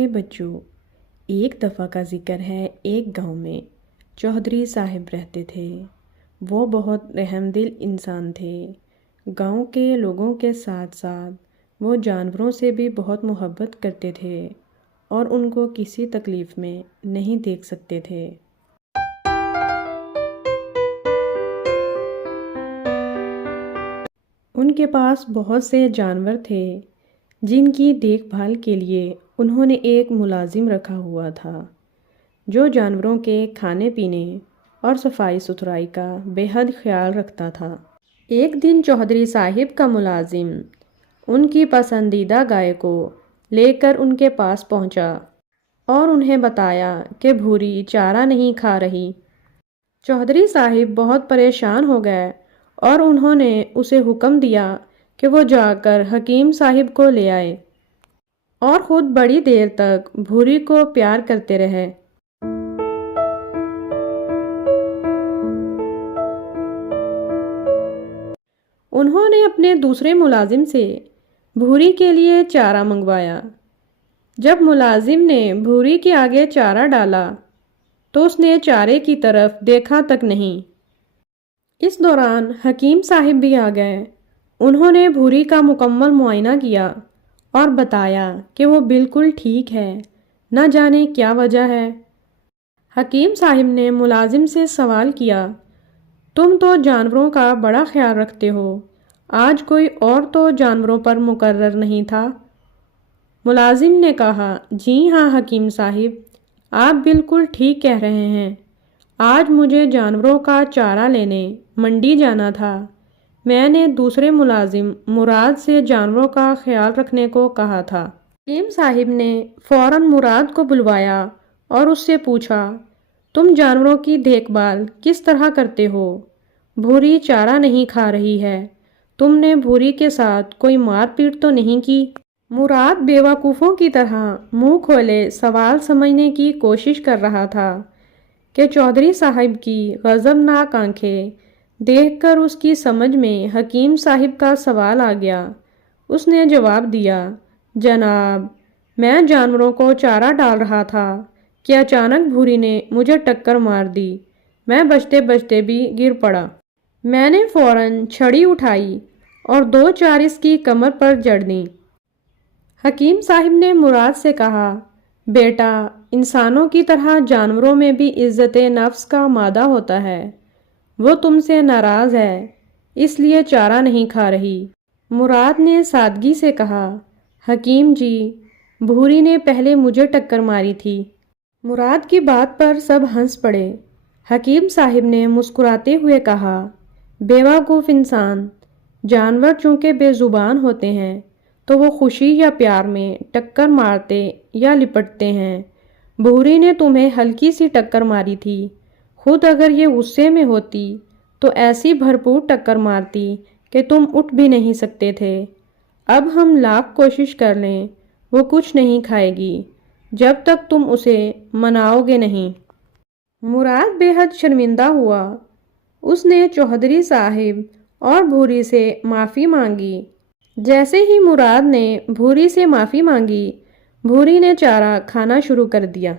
پیارے بچوں، ایک دفعہ کا ذکر ہے، ایک گاؤں میں چودھری صاحب رہتے تھے۔ وہ بہت رحم دل انسان تھے۔ گاؤں کے لوگوں کے ساتھ ساتھ وہ جانوروں سے بھی بہت محبت کرتے تھے اور ان کو کسی تکلیف میں نہیں دیکھ سکتے تھے۔ ان کے پاس بہت سے جانور تھے جن کی دیکھ بھال کے لیے انہوں نے ایک ملازم رکھا ہوا تھا جو جانوروں کے کھانے پینے اور صفائی ستھرائی کا بے حد خیال رکھتا تھا۔ ایک دن چودھری صاحب کا ملازم ان کی پسندیدہ گائے کو لے کر ان کے پاس پہنچا اور انہیں بتایا کہ بھوری چارہ نہیں کھا رہی۔ چودھری صاحب بہت پریشان ہو گئے اور انہوں نے اسے حکم دیا کہ وہ جا کر حکیم صاحب کو لے آئے اور خود بڑی دیر تک بھوری کو پیار کرتے رہے۔ انہوں نے اپنے دوسرے ملازم سے بھوری کے لیے چارہ منگوایا۔ جب ملازم نے بھوری کے آگے چارہ ڈالا تو اس نے چارے کی طرف دیکھا تک نہیں۔ اس دوران حکیم صاحب بھی آ گئے۔ انہوں نے بھوری کا مکمل معائنہ کیا اور بتایا کہ وہ بالکل ٹھیک ہے، نہ جانے کیا وجہ ہے۔ حکیم صاحب نے ملازم سے سوال کیا، تم تو جانوروں کا بڑا خیال رکھتے ہو، آج کوئی اور تو جانوروں پر مقرر نہیں تھا؟ ملازم نے کہا، جی ہاں حکیم صاحب، آپ بالکل ٹھیک کہہ رہے ہیں، آج مجھے جانوروں کا چارہ لینے منڈی جانا تھا۔ میں نے دوسرے ملازم مراد سے جانوروں کا خیال رکھنے کو کہا تھا۔ حکیم صاحب نے فوراً مراد کو بلوایا اور اس سے پوچھا، تم جانوروں کی دیکھ بھال کس طرح کرتے ہو؟ بھوری چارہ نہیں کھا رہی ہے، تم نے بھوری کے ساتھ کوئی مار پیٹ تو نہیں کی؟ مراد بیوقوفوں کی طرح منہ کھولے سوال سمجھنے کی کوشش کر رہا تھا کہ چودھری صاحب کی غضبناک آنکھیں دیکھ کر اس کی سمجھ میں حکیم صاحب کا سوال آ گیا۔ اس نے جواب دیا، جناب، میں جانوروں کو چارہ ڈال رہا تھا کہ اچانک بھوری نے مجھے ٹکر مار دی۔ میں بچتے بچتے بھی گر پڑا۔ میں نے فوراً چھڑی اٹھائی اور 2 چار اس کی کمر پر جڑ دیں۔ حکیم صاحب نے مراد سے کہا، بیٹا، انسانوں کی طرح جانوروں میں بھی عزت نفس کا مادہ ہوتا ہے، وہ تم سے ناراض ہے اس لیے چارہ نہیں کھا رہی۔ مراد نے سادگی سے کہا، حکیم جی، بھوری نے پہلے مجھے ٹکر ماری تھی۔ مراد کی بات پر سب ہنس پڑے۔ حکیم صاحب نے مسکراتے ہوئے کہا، بیوقوف انسان، جانور چونکہ بے زبان ہوتے ہیں تو وہ خوشی یا پیار میں ٹکر مارتے یا لپٹتے ہیں۔ بھوری نے تمہیں ہلکی سی ٹکر ماری تھی، خود اگر یہ غصے میں ہوتی تو ایسی بھرپور ٹکر مارتی کہ تم اٹھ بھی نہیں سکتے تھے۔ اب ہم لاکھ کوشش کر لیں وہ کچھ نہیں کھائے گی جب تک تم اسے مناؤ گے نہیں۔ مراد بے حد شرمندہ ہوا۔ اس نے چودھری صاحب اور بھوری سے معافی مانگی۔ جیسے ہی مراد نے بھوری سے معافی مانگی، بھوری نے چارہ کھانا شروع کر دیا۔